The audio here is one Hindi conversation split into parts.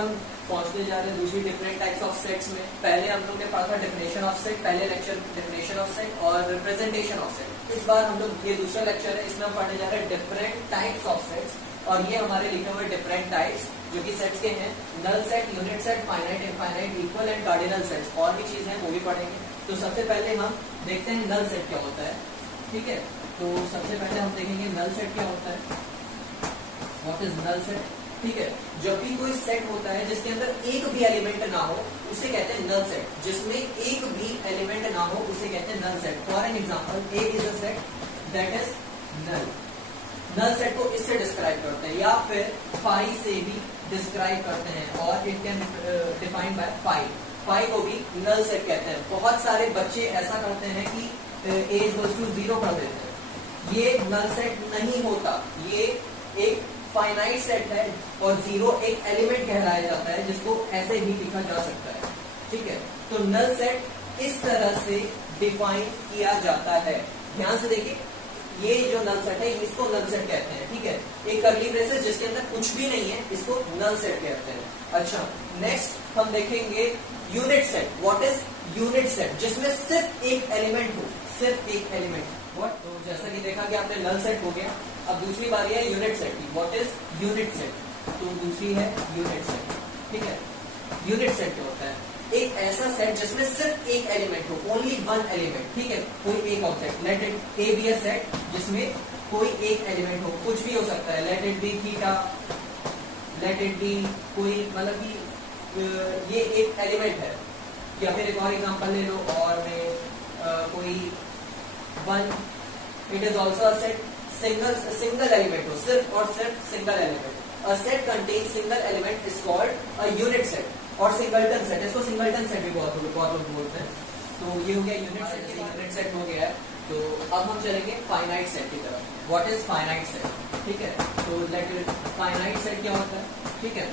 हम पहुंचते जा रहे हैं दूसरी डिफरेंट टाइप्स ऑफ सेट्स में। पहले हम लोग ने पढ़ा था डेफिनेशन ऑफ सेट, पहले लेक्चर डेफिनेशन ऑफ सेट और रिप्रेजेंटेशन ऑफ सेट। इस बार हम लोग ये दूसरा लेक्चर है, इसमें हम पढ़ने जा रहे हैं डिफरेंट टाइप्स ऑफ सेट्स, और ये हमारे लिखे हुए डिफरेंट टाइप्स जो कि सेट्स के हैं, null set, unit set, finite, infinite, equal and cardinal sets. और भी चीज है वो भी पढ़ेंगे। तो सबसे पहले हम देखते हैं नल सेट क्या होता है। ठीक है, तो सबसे पहले हम देखेंगे नल सेट क्या होता है, व्हाट इज नल सेट। ठीक है, जब भी कोई सेट होता है जिसके अंदर एक भी एलिमेंट ना हो उसे कहते हैं नल सेट। जिसमें एक भी एलिमेंट ना हो उसे कहते हैं null set. For an example, A is a set that is null. Null set को इससे डिस्क्राइब करते हैं या फिर फाई से भी डिस्क्राइब करते हैं, और it can define by phi. Phi को भी नल सेट कहते हैं। बहुत सारे बच्चे ऐसा करते हैं कि ए इक्वल्स टू 0 कर देते हैं। ये नल सेट नहीं होता, ये एक फाइनाइट सेट है और 0 एक एलिमेंट कहलाया जाता है जिसको ऐसे भी लिखा जा सकता है। ठीक है, तो नल सेट इस तरह से डिफाइन किया जाता है। ध्यान से देखिए, ये जो नल सेट है इसको नल सेट कहते हैं। ठीक है, एक कर्ली ब्रेसेस जिसके अंदर कुछ भी नहीं है इसको नल सेट कहते हैं। अच्छा, नेक्स्ट हम देखेंगे unit set. What is unit set? जिसमें सिर्फ एक एलिमेंट हो, सिर्फ एक एलिमेंट। व्हाट? तो जैसा कि देखा कि आपने नल सेट हो गया, अब दूसरी बारी है यूनिट सेट की। What is unit set? तो दूसरी है यूनिट सेट। ठीक है, यूनिट सेट क्या होता है? एक ऐसा सेट जिसमें सिर्फ एक एलिमेंट हो, ओनली वन एलिमेंट। ठीक है, कोई एक object, let it A B a set जिसमें कोई एक एलिमेंट हो, कुछ भी हो सकता है, late it B theta, late it B कोई, मतलब कि ये एक एलिमेंट है। या फिर एक और एग्जांपल ले लो, और में कोई one, it is also a set single element हो, सिर्फ और सिर्फ single element. A set contain single element is called a unit set. और सिंगलटन सेट, इसको सिंगलटन सेट भी बहुत लोग बोलते हैं। तो ये हो गया यूनिट सेट। यूनिट सेट हो गया है, तो अब हम चलेंगे फाइनाइट सेट की तरफ। What is finite set? ठीक है, तो लेट फाइनाइट सेट क्या होता है? ठीक है,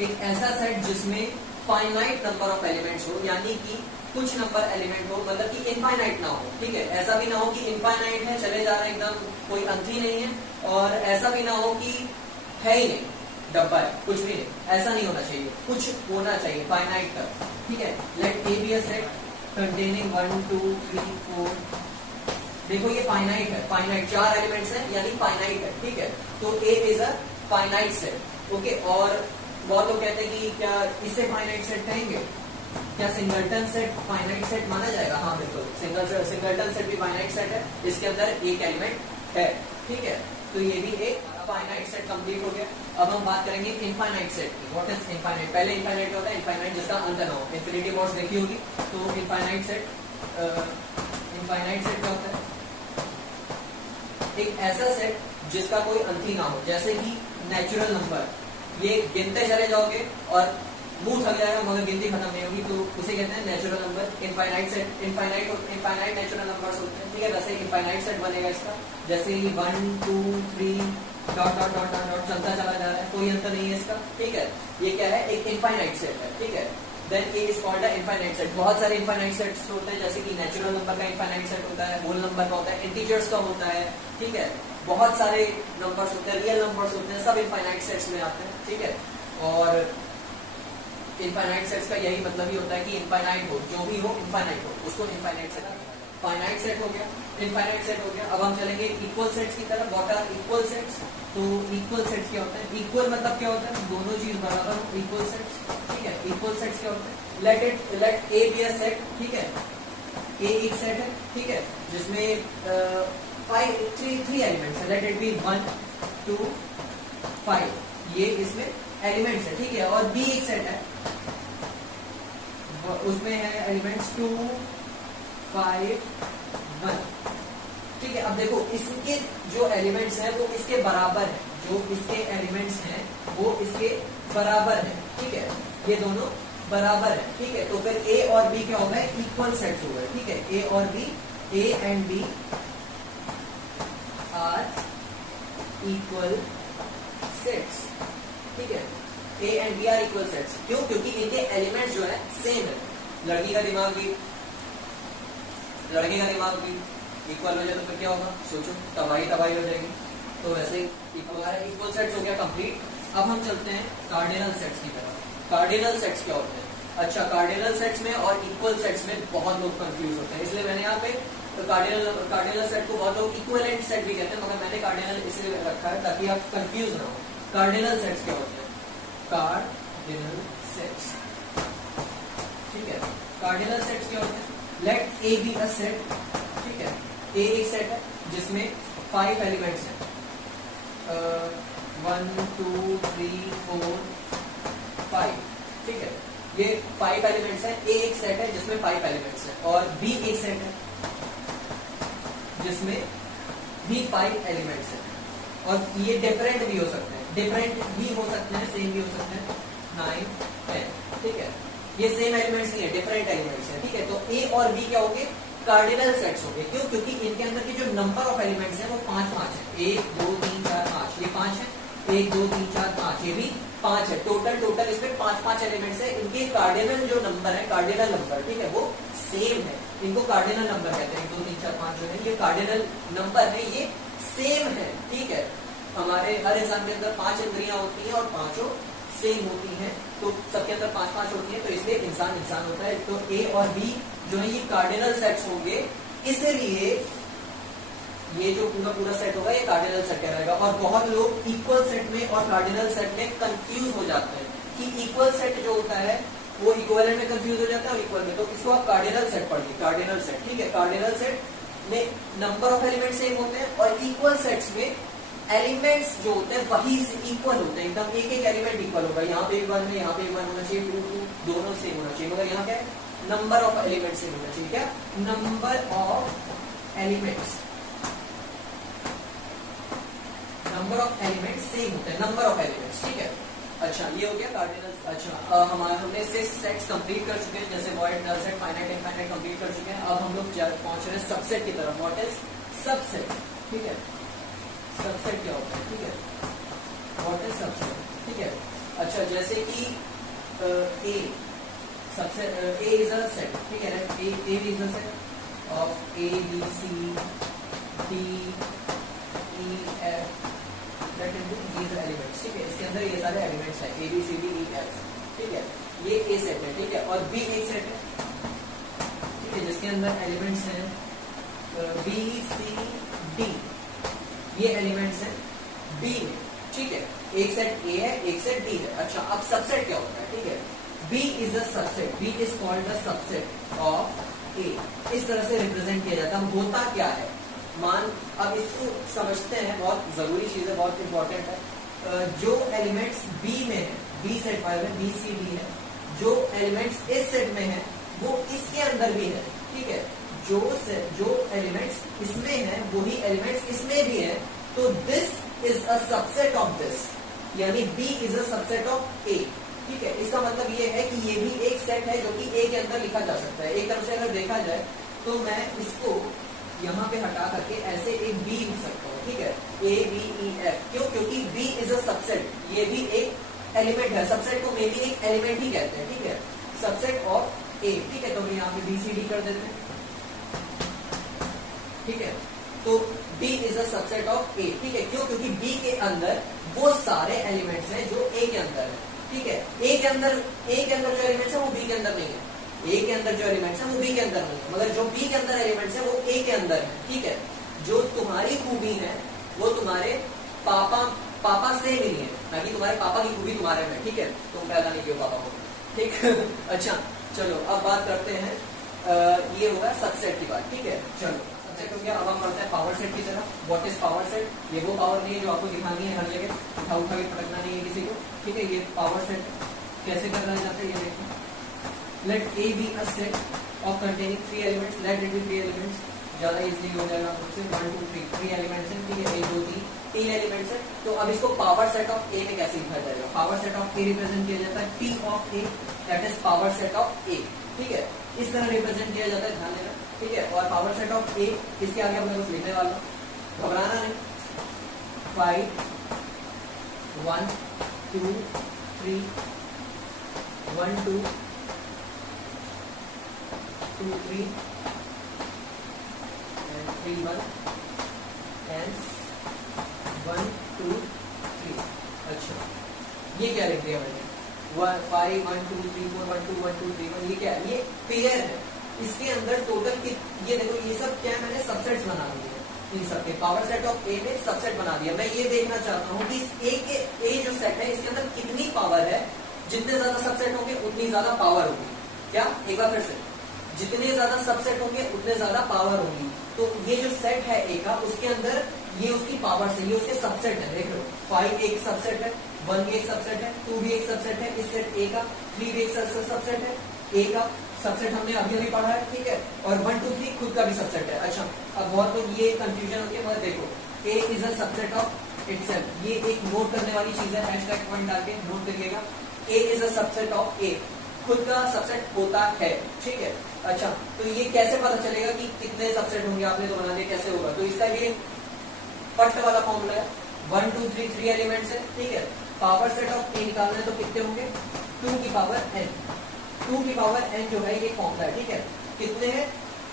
एक ऐसा सेट जिसमें फाइनाइट नंबर ऑफ एलिमेंट्स हो, यानी कि कुछ नंबर एलिमेंट हो, मतलब कि इनफाइनाइट ना हो। ठीक है, ऐसा भी ना हो कि इनफाइनाइट है, चले जा रहे हैं एकदम, कोई अंत ही नहीं है, और ऐसा भी ना हो कि है ही नहीं, डब्बा है, कुछ भी नहीं। ऐसा नहीं होना चाहिए, कुछ होना चाहिए फाइनाइट तक। ठीक है, let A B a set containing 1 2 3 4। देखो ये फाइनाइट है, फाइनाइट 4 एलिमेंट्स हैं यानी फाइनाइट है। ठीक है, तो A is a finite set. Okay, और बहुत लोग कहते हैं कि क्या इसे फाइनाइट सेट कहेंगे? क्या सिंगलटन सेट फाइनाइट सेट माना जाएगा? हाँ बिल्कुल, सिंगलटन सेट भी फाइनाइट सेट है, इसके अंदर एक एलिमेंट है। ठीक है, तो ये भी एक फाइनाइट सेट कंप्लीट हो गया। अब हम बात करेंगे इनफाइनाइट सेट की। What is infinite? पहले इनफाइनाइट क्या होता है? इनफाइनाइट जिसका अंत ना हो। इन्फिनिटी वॉर्स देखी होगी, तो इनफाइनाइट सेट क्या होता है? एक ऐसा सेट जिसका कोई अंत ही ना हो, जैसे कि नेचुरल नंबर। ये गिनते चले जाओगे और मुंह थक जाएगा मगर गिनती खत्म नहीं होगी, तो उसे कहते हैं natural number. Infinite set, infinite natural numbers होते हैं। ठीक है, वैसे इनफाइनाइट सेट बनेगा इसका, जैसे 1 2 3 dot dot dot dot dot चलता चला जा रहा है, कोई अंतर नहीं है इसका। ठीक है, ये क्या है? एक इनफाइनाइट सेट है। ठीक है, then A is called a infinite set. बहुत सारे इनफाइनाइट सेट्स होते हैं, जैसे कि नेचुरल नंबर का इनफाइनाइट सेट होता है, होल नंबर का होता है, इंटीजर्स का होता है। ठीक है, बहुत सारे नंबर्स होते हैं, रियल नंबर्स होते हैं, सब इनफाइनाइट सेट्स में आते हैं। ठीक है, और इनफाइनाइट सेट्स का यही मतलब ही होता है कि इनफाइनाइट हो, जो भी हो इनफाइनाइट हो, उसको इनफाइनाइट सेट। फाइनाइट सेट हो गया, इनफाइनाइट सेट हो गया। अब हम चलेंगे इक्वल सेट्स की तरफ। What are equal sets? तो इक्वल सेट्स क्या होता है? इक्वल मतलब क्या होता है? दोनों चीज बराबर हो, इक्वल सेट्स। ठीक है, इक्वल सेट्स क्या होता है? Let A B a set. ठीक है, ए एक सेट है। ठीक है, जिसमें 3 एलिमेंट्स है, लेट इट बी 1 2 5, ये इसमें एलिमेंट्स है। ठीक है, और बी एक सेट है, उसमें है एलिमेंट्स 2 5 1। ठीक है, अब देखो इसके जो एलिमेंट्स हैं वो इसके बराबर है, जो इसके एलिमेंट्स हैं वो इसके बराबर है। ठीक है, ये दोनों बराबर है। ठीक है, तो फिर ए और बी क्या हो गए? इक्वल सेट्स हो गए। ठीक है, ए और B, A and B are equal sets. ठीक है, A and B are equal sets. क्यों? क्योंकि इनके एलिमेंट्स जो है सेम है। लड़की का दिमाग भी लड़के का दिमाग भी इक्वल हो जाए तो फिर क्या होगा? सोचो, तबाही हो जाएगी। तो वैसे इक्वल सेट्स हो गया कंप्लीट। अब हम चलते हैं कार्डिनल सेट्स की तरफ। कार्डिनल सेट्स क्या होते हैं? अच्छा, कार्डिनल सेट्स में और इक्वल सेट्स में बहुत लोग कंफ्यूज होते हैं, इसलिए मैंने यहाँ पे कार्डिनल सेट को बहुत लोग इक्विवेलेंट सेट भी कहते हैं, मगर मैंने कार्डिनल इसलिए रखा है ताकि आप कंफ्यूज ना हो। कार्डिनल सेट्स क्या होते हैं? कार्डिनल सेट्स, ठीक है। कार्डिनल सेट्स क्या होते हैं? Let A B a set, ठीक है। ए एक सेट है जिसमें 5 एलिमेंट्स हैं, 1 2 3 4 5, ठीक है। ये 5 एलिमेंट्स हैं। ए एक सेट है जिसमें 5 एलिमेंट्स हैं, और बी एक सेट है जिसमें भी 5 एलिमेंट्स हैं, और ये डिफरेंट भी हो सकते हैं, डिफरेंट भी हो सकते हैं, सेम भी हो सकते हैं, 9 10, ठीक है। ये सेम एलिमेंट्स नहीं है, डिफरेंट एलिमेंट्स है, ठीक है। तो ए और बी क्या होंगे? कार्डिनल सेट्स होंगे। क्यों? क्योंकि इनके अंदर के जो नंबर ऑफ एलिमेंट्स हैं वो 5 है। 1 2 3 4 5, ये 5 है। 1 2 3 4 5, ये भी 5 है। टोटल इसमें 5 एलिमेंट्स है। इनके कार्डिनल जो नंबर है, कार्डिनल नंबर, ठीक है, वो सेम है। इनको कार्डिनल नंबर कहते हैं। 1 2 3 4 5 जो है ये कार्डिनल नंबर है, ये सेम है, ठीक है। हमारे हर इंसान के अंदर 5 इंद्रियां होती हैं और पांचों सेम होती हैं, तो सबके अंदर 5 होती हैं, तो इसलिए इंसान होता है। तो ए और बी जो है ये कार्डिनल सेट्स होंगे, इसलिए ये जो पूरा सेट होगा ये कार्डिनल सेट कहलाएगा। और बहुत लोग इक्वल सेट में और कार्डिनल सेट में कंफ्यूज हो जाते हैं कि इक्वल सेट जो होता है वो इक्विवेलेंट में कंफ्यूज हो जाता है और इक्वल में, तो इसको आप कार्डिनल सेट पढ़िए, कार्डिनल सेट, ठीक है। कार्डिनल सेट में नंबर ऑफ एलिमेंट सेम होते हैं, और इक्वल सेट्स में एलिमेंट्स जो होते हैं वही से इक्वल होते हैं, एकदम एक एलिमेंट इक्वल होगा। यहाँ पे 1 है, यहाँ पे 1 होना चाहिए, 2 2 दोनों सेम होना चाहिए, मगर यहाँ क्या है? नंबर ऑफ एलिमेंट सेम होना चाहिए। क्या? Number of elements, number of elements same होते हैं, नंबर ऑफ एलिमेंट्स, ठीक है। अच्छा, ये हो गया कार्डिनल। अच्छा, हमने 6 सेट्स कंप्लीट कर चुके हैं, जैसे void, null set, finite, infinite complete कर चुके हैं। अब हम लोग पहुंच रहे हैं सबसेट की तरफ। What is subset? ठीक है, सबसेट क्या होता है? ठीक है, व्हाट इज सबसेट? ठीक है। अच्छा, जैसे कि A subset, A is a set, ठीक है। A is a set of A B C D E F that is these elements, ठीक है। इसके अंदर ये सारे एलिमेंट्स हैं, A B C D E F, ठीक है। ये ए सेट है, ठीक है। और बी एक सेट है, ठीक है, जिसके अंदर एलिमेंट्स हैं बी सी डी, ये एलिमेंट्स हैं बी में, ठीक है। एक सेट ए है, एक सेट डी है। अच्छा, अब सबसेट क्या होता है? ठीक है, B is a subset, B is called the subset of A। इस तरह से रिप्रेजेंट किया जाता है। होता क्या है? अब इसको समझते हैं, बहुत जरूरी चीज है, बहुत इंपॉर्टेंट है। जो एलिमेंट्स B में है, B सेट फाइल में, B C D है, जो एलिमेंट्स इस सेट में है वो इसके अंदर भी है, ठीक है। जो एलिमेंट्स इसमें है वही एलिमेंट्स इसमें भी है, तो this is a subset of this, यानी B is a subset of A, ठीक है। इसका मतलब ये है कि ये भी एक सेट है जो कि A के अंदर लिखा जा सकता है। एक तरफ से अगर देखा जाए तो मैं इसको यहाँ पे हटा करके ऐसे एक B लिख सकता हूँ, ठीक है, A B E F। क्यों? क्योंकि B इज अ सबसेट, ये भी एक एलिमेंट है। सबसेट को मेनली एक एलिमेंट ही कहते हैं, ठीक है, सबसेट ऑफ A, ठीक है। तो हम यहाँ पे B C D कर देते हैं, ठीक है। तो B is a subset of A, ठीक है। क्यों? क्योंकि B के अंदर वो सारे एलिमेंट्स हैं जो A के अंदर है, ठीक है। A के अंदर जो एलिमेंट्स है वो B के अंदर नहीं है, A के अंदर जो एलिमेंट्स है वो B के अंदर नहीं है, मगर जो B के अंदर एलिमेंट्स है वो A के अंदर है, ठीक है। जो तुम्हारी खूबी है वो तुम्हारे पापा से मिली है, ना कि तुम्हारे पापा की खूबी तुम्हारे में, ठीक है। तुम पैदा नहीं किया पापा को, ठीक। अच्छा, चलो अब बात करते हैं, ये होगा सबसेट की बात, ठीक है। चलो, सबसेट हो गया। अब हम बढ़ते हैं पावर सेट की तरफ। What is power set? ये वो पावर नहीं है जो आपको दिखानी है हर जगह, उठा के पटकना नहीं है किसी को, ठीक है। ये पावर सेट कैसे करना जाता है ये देखो। Let A be a set of containing 3 elements, let it be 3 elements, ज्यादा इजीली हो जाएगा आपसे। 1 2 3 3 एलिमेंट्स हैं, ठीक है। 1 2 3 एलिमेंट्स हैं। तो अब इसको पावर सेट ऑफ A में कैसे लिखा जाएगा? Power set of A represent किया जाता है P of A, that is power set of A, ठीक है। इस तरह रिप्रेजेंट किया जाता है, ध्यान देना, ठीक है। और पावर सेट ऑफ A, इसके आगे अपने कुछ लिखने वाला, घबराना नहीं। 5 1 2 3 1 2 2 3 and 3 1 and 1 2 3। अच्छा, ये क्या लिख दिया मैंने 5 1 2 3 4 1 2 1 2 3 1, ये क्या है, ये पेयर है। इसके अंदर टोटल ये देखो ये सब क्या है, मैंने सबसेट्स बना दिए इन सबके, पावर सेट ऑफ ए में सबसेट बना दिया। मैं ये देखना चाहता हूँ कि इस ए जो सेट है इसके अंदर कितनी पावर है, जितने ज्यादा सबसेट होंगे उतनी ज्यादा पावर होगी। क्या, एक बार फिर से, जितने ज्यादा सबसेट होंगे उतने ज्यादा पावर होगी। तो ये जो सेट है ए का, उसके अंदर ये उसकी पावर से, ये उसके सबसेट है, देख लो 5 एक सबसेट है, 1 भी एक सबसेट है, 2 भी एक सबसेट है इस सेट ए का, 3 भी एक सबसेट है ए का, सबसेट हमने अभी अभी पढ़ा है, ठीक है, और 1 2 3 खुद का भी सबसेट है। अच्छा, अब बहुत लोग ये कंफ्यूजन होती है, मगर देखो A is a subset of itself, ये एक नोट करने वाली चीज है, हैशटैग पॉइंट डाल के नोट करिएगा, ए इज अ सबसेट ऑफ ए, खुद का सबसेट होता है, ठीक है। अच्छा, तो ये कैसे पता चलेगा कि कितने सबसेट होंगे, आपने तो बना दिया, कैसे होगा, तो इसका ये फर्स्ट वाला फॉर्मूला है 1 2 3 3 एलिमेंट्स है, ठीक है। पावर सेट ऑफ ए निकालना है तो कितने होंगे, 2 की पावर n, 2 की पावर n जो है ये फॉर्मूला है, ठीक है। कितने हैं,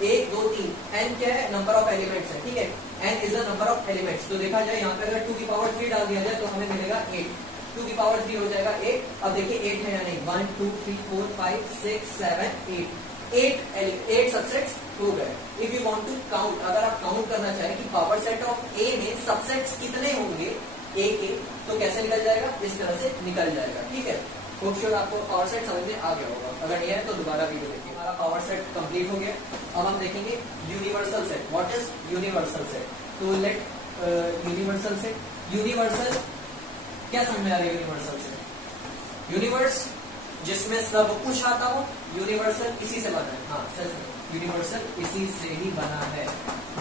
1 2 3, n क्या है, नंबर ऑफ एलिमेंट्स है, ठीक है, n is the number of elements. तो देखा जाए यहाँ पे अगर 2 की पावर 3 डाल दिया जाए तो हमें मिलेगा 8, 2 की पावर 3 हो जाएगा 8। अब देखिए 8 है या नहीं, 1 2 3 4 5 6 7 8 सबसेट्स हो गए। If you want to count, अगर आप काउंट करना चाहें कि पावर सेट ऑफ ए में सबसेट्स कितने होंगे ए के, तो कैसे निकल जाएगा, इस तरह से निकल जाएगा, ठीक है। होप श्योर आपको पावर सेट समझ में आ गया होगा, अगर नहीं है तो दोबारा वीडियो देखिए। हमारा पावर सेट कंप्लीट हो गया। अब हम देखेंगे universal set. What is universal set, तो लेट यूनिवर्सल सेट, यूनिवर्सल क्या समझ में आ रहा है, यूनिवर्सल सेट, यूनिवर्स जिसमें सब कुछ आता हो, यूनिवर्सल इसी से बना है, हाँ सर, यूनिवर्सल इसी से ही बना है।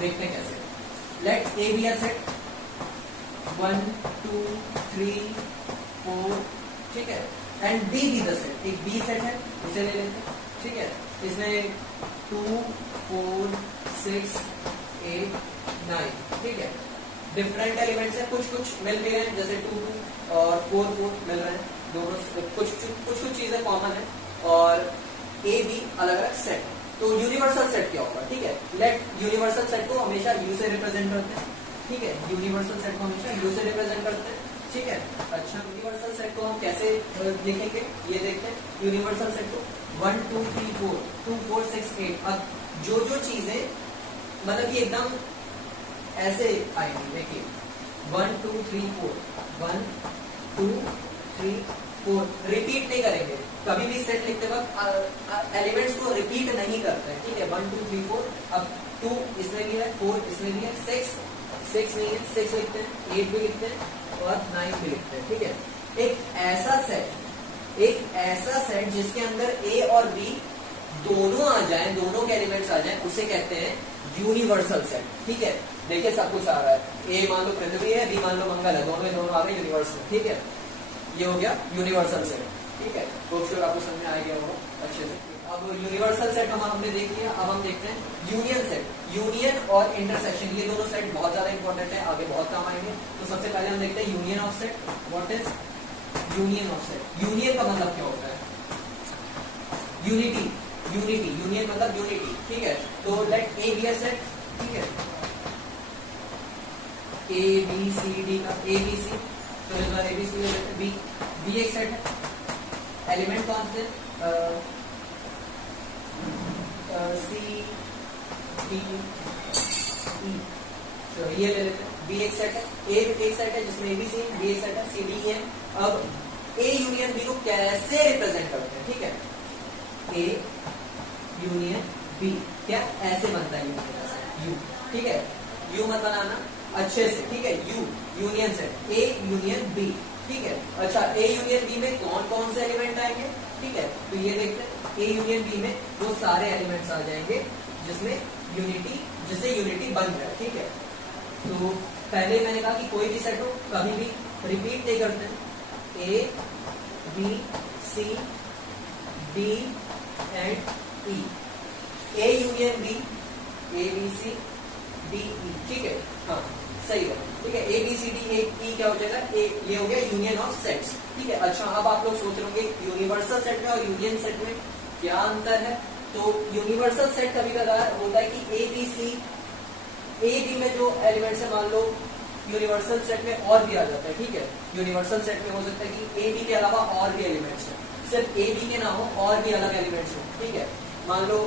देखते हैं कैसे। Let A B a set 1 2 3 4, ठीक है, and B be the set, एक बी सेट है उसे ले लेते हैं, ठीक है। इसमें 2 4 6 8 9, ठीक है, डिफरेंट एलिमेंट्स है, कुछ कुछ मिल भी रहे हैं, जैसे 2 2 और 4 4 मिल रहे हैं, दोनों कुछ चीजें कॉमन है, और ए बी अलग अलग सेट। तो यूनिवर्सल सेट क्या होगा, ठीक है। लेट यूनिवर्सल सेट को हमेशा यू से रिप्रेजेंट करते हैं, ठीक है, यूनिवर्सल सेट को हमेशा यू से रिप्रेजेंट करते हैं, ठीक है। अच्छा, यूनिवर्सल सेट को हम कैसे लिखेंगे ये देखते हैं। यूनिवर्सल सेट को 1 2 3 4 2 4 6 8, अब जो जो चीजें मतलब ये एकदम ऐसे आएंगी, देखिए 1 2 3 4 1 2 3 4, रिपीट नहीं करेंगे कभी भी, सेट लिखते वक्त एलिमेंट्स को रिपीट नहीं करते हैं, ठीक है। 1 2 3 4, अब 2 इसमें भी है, 4 इसमें भी है, 6 नहीं है, 6 लिखते हैं, 8 भी लिखते हैं और 9 भी लिखते हैं, ठीक है। एक ऐसा सेट जिसके अंदर ए और बी दोनों आ जाएं, दोनों के एलिमेंट्स आ जाएं, उसे कहते हैं यूनिवर्सल सेट, ठीक है। देखिए सब कुछ आ रहा है, ए मान लो पृथ्वी है, बी मान लो मंगल है, दोनों आ गए यूनिवर्सल, ठीक है। ये हो गया यूनिवर्सल सेट, ठीक है। होप श्योर आपको समझ में आ गया होगा अच्छे से। अब यूनिवर्सल सेट हमने देख लिया, अब हम देखते हैं यूनियन सेट। यूनियन और इंटरसेक्शन, ये दोनों सेट बहुत ज्यादा इंपॉर्टेंट है, आगे बहुत काम आएंगे। तो सबसे पहले हम देखते हैं union of set. What is union of set, union का मतलब क्या होता है, यूनिटी, यूनियन मतलब यूनिटी, ठीक है। तो let A B a set, ठीक है, ए बी सी डी का ए बी सी, तो इस बार ए बी सी ले लेते हैं, बी एक सेट है, एलिमेंट कौन से, सी डी ई, तो ये ले लेते हैं, बी एक सेट है, ए एक सेट है जिसमें ए बी सी, बी एक सेट है, सी डी एम। अब ए यूनियन बी को कैसे रिप्रेजेंट करते हैं, ठीक है, ए यूनियन बी, क्या ऐसे बनता है यू, ठीक है, यू मत बनाना अच्छे से, ठीक है, U union set, A union B, ठीक है। अच्छा, ए यूनियन बी में कौन कौन से एलिमेंट आएंगे, ठीक है, तो ये देखते हैं, ए यूनियन बी में वो सारे एलिमेंट्स आ जाएंगे जिससे यूनिटी बन जाए, ठीक है। तो पहले मैंने कहा कि कोई भी सेट हो कभी भी रिपीट नहीं करते, A B C D and E, A union B, A B C D E, ठीक है, हाँ सही है, ठीक है। ए बी सी डी ई क्या हो जाएगा, ये हो गया यूनियन ऑफ सेट्स, ठीक है। अच्छा, अब आप लोग सोच रहे होंगे यूनिवर्सल सेट में और यूनियन सेट में क्या अंतर है। तो यूनिवर्सल सेट कभी कभार होता है कि ए बी में जो एलिमेंट्स है, मान लो यूनिवर्सल सेट में और भी आ जाता है, ठीक है। यूनिवर्सल सेट में हो सकता है कि ए बी के अलावा और भी एलिमेंट्स हो, सिर्फ ए बी के ना हो और भी अलग एलिमेंट्स हो, ठीक है। मान लो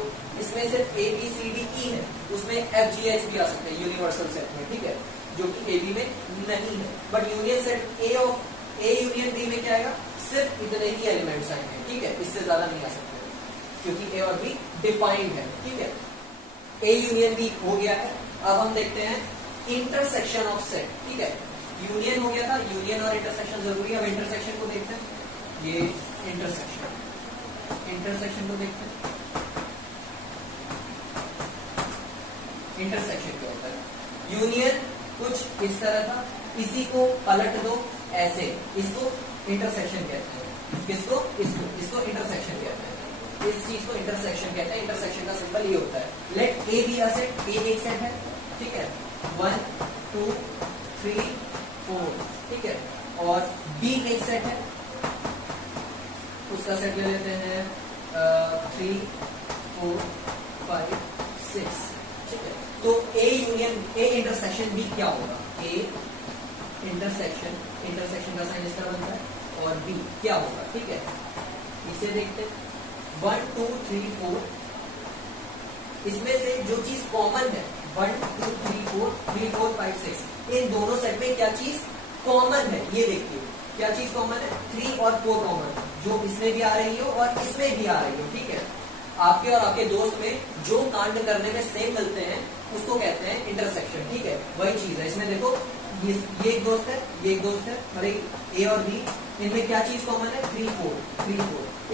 इसमें सिर्फ ए बी सी डी ई है, उसमें एफ जी एच भी आ सकते हैं यूनिवर्सल सेट में, ठीक है, जो कि ए बी में नहीं है। But union set A union B में क्या आएगा, सिर्फ इतने ही एलिमेंट्स आएंगे, ठीक है, इससे ज्यादा नहीं आ सकते क्योंकि ए और बी डिफाइंड है, ठीक है। ए यूनियन बी हो गया है। अब हम देखते हैं इंटरसेक्शन ऑफ सेट, ठीक है। यूनियन हो गया था, यूनियन और इंटरसेक्शन जरूरी है। अब इंटरसेक्शन को देखते हैं, ये इंटरसेक्शन को देखते हैं। इंटरसेक्शन क्या होता है? यूनियन कुछ इस तरह था, इसी को पलट दो ऐसे, इसको इंटरसेक्शन कहते हैं। किसको? इसको इंटरसेक्शन कहते हैं। इस चीज को इंटरसेक्शन कहते हैं। इंटरसेक्शन का सिंबल ये होता है। Let A B a set, A एक सेट है, ठीक है, 1 2 3 4, ठीक है, और बी एक सेट है, उसका सेट ले लेते हैं 3 4 5 6, ठीक है। तो A union A intersection B क्या होगा? ए इंटरसेक्शन का साइन इस तरह बनता है और बी क्या होगा, ठीक है। इसे देखते हैं 1 2 3 4, इसमें से जो चीज कॉमन है 1 2 3 4 3 4 5 6, इन दोनों सेट में क्या चीज कॉमन है ये देखिए। क्या चीज कॉमन है? 3 और 4 कॉमन है, जो इसमें भी आ रही हो और इसमें भी आ रही हो, ठीक है। आपके और आपके दोस्त में जो कांड करने में सेम मिलते हैं उसको कहते हैं इंटरसेक्शन, ठीक है। वही चीज है इसमें। देखो ये एक दोस्त है, ये एक दोस्त है, और ए और बी, इनमें क्या चीज कॉमन है? 3 4।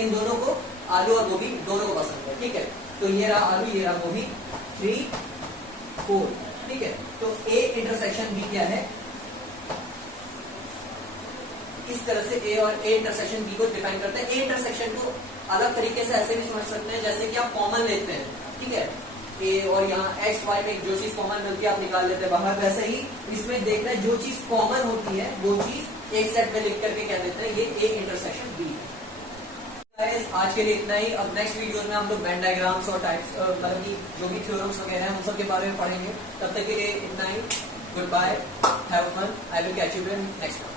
इन दोनों को आलू और गोभी दोनों को पसंद है, ठीक है। तो ये रहा आलू, ये रहा गोभी, 3 4, ठीक है। तो ए इंटरसेक्शन बी क्या है? इस तरह से ए और ए इंटरसेक्शन बी को डिफाइन करते हैं। ए इंटरसेक्शन को अलग तरीके से ऐसे भी समझ सकते हैं जैसे कि आप कॉमन लेते हैं, ठीक है, ए और यहाँ एक्स वाई में जो चीज कॉमन मिलती है आप निकाल लेते हैं बाहर, वैसे ही इसमें देखना है जो चीज कॉमन होती है वो चीज एक सेट में लिख करके कह देते हैं ये ए इंटरसेक्शन बी। आज के लिए इतना ही। अब नेक्स्ट वीडियोस में हम लोग वेन डायग्राम्स और टाइप्स, मतलब कि जो भी थ्योरम्स वगैरह हैं उन सब के बारे में पढ़ेंगे। तब तक के लिए इतना ही। Good bye, have fun, I will catch you in next one.